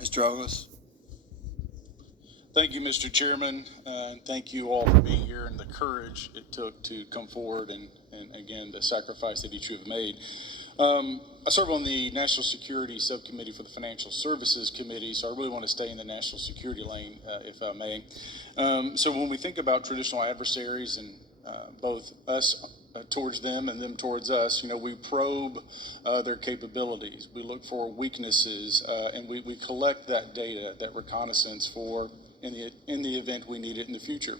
Mr. Douglas. Thank you, Mr. Chairman, and thank you all for being here and the courage it took to come forward and again, the sacrifice that each of you have made. I serve on the National Security Subcommittee for the Financial Services Committee, so I really want to stay in the national security lane, if I may. So when we think about traditional adversaries and both us towards them and them towards us, we probe their capabilities. We look for weaknesses, and we collect that data, that reconnaissance for in the event we need it in the future.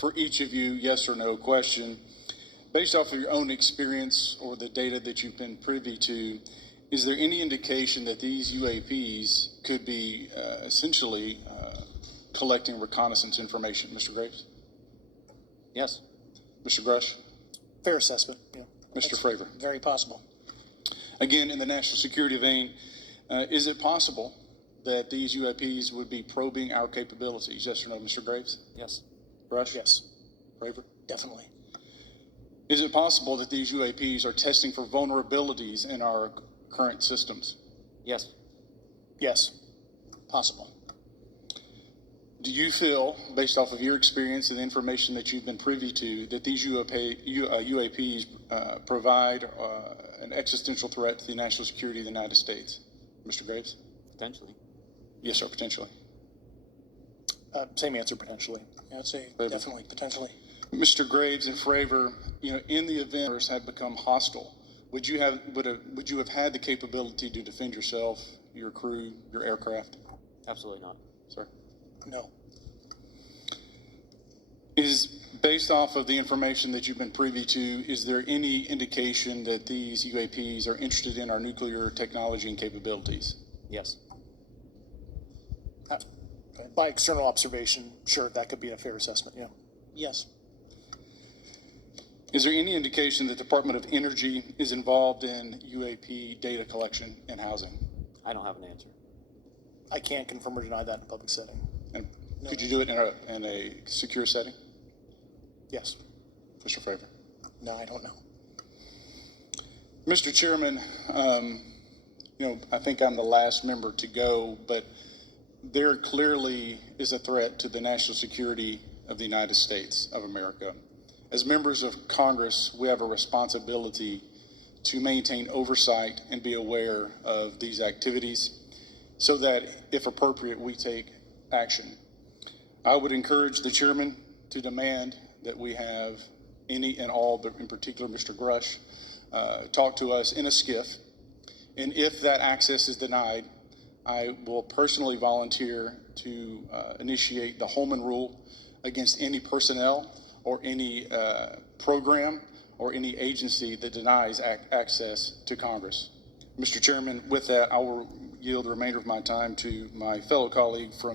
For each of you, yes or no question, based off of your own experience or the data that you've been privy to, is there any indication that these UAPs could be essentially collecting reconnaissance information? Mr. Graves? Yes. Mr. Grush? Fair assessment, yeah. Mr. Fravor? Very possible. Again, in the national security vein, is it possible that these UAPs would be probing our capabilities? Yes or no, Mr. Graves? Yes. Grush? Yes, Fravor? definitely. Is it possible that these UAPs are testing for vulnerabilities in our current systems? Yes. Yes, possible. Do you feel, based off of your experience and the information that you've been privy to, that these UAPs provide an existential threat to the national security of the United States? Mr. Graves? Potentially. Yes, sir, potentially. Same answer, potentially. Yeah, I'd say Fravor? definitely, potentially. Mr. Graves and Fravor, in the event had become hostile, would you have had the capability to defend yourself, your crew, your aircraft? Absolutely not. Sir? No. Is based off of the information that you've been privy to, is there any indication that these UAPs are interested in our nuclear technology and capabilities? Yes. By external observation, sure, that could be a fair assessment, yeah. Yes. Is there any indication that the Department of Energy is involved in UAP data collection and housing? I don't have an answer. I can't confirm or deny that in a public setting. And could you do it in a secure setting? Yes. Mr. Fravor? No, I don't know. Mr. Chairman, I think I'm the last member to go, but there clearly is a threat to the national security of the United States of America. As members of Congress, we have a responsibility to maintain oversight and be aware of these activities so that, if appropriate, we take action. I would encourage the chairman to demand that we have any and all, but in particular Mr. Grush, talk to us in a skiff. And if that access is denied, I will personally volunteer to initiate the Holman Rule against any personnel or any program or any agency that denies access to Congress. Mr. Chairman, with that, I will yield the remainder of my time to my fellow colleague from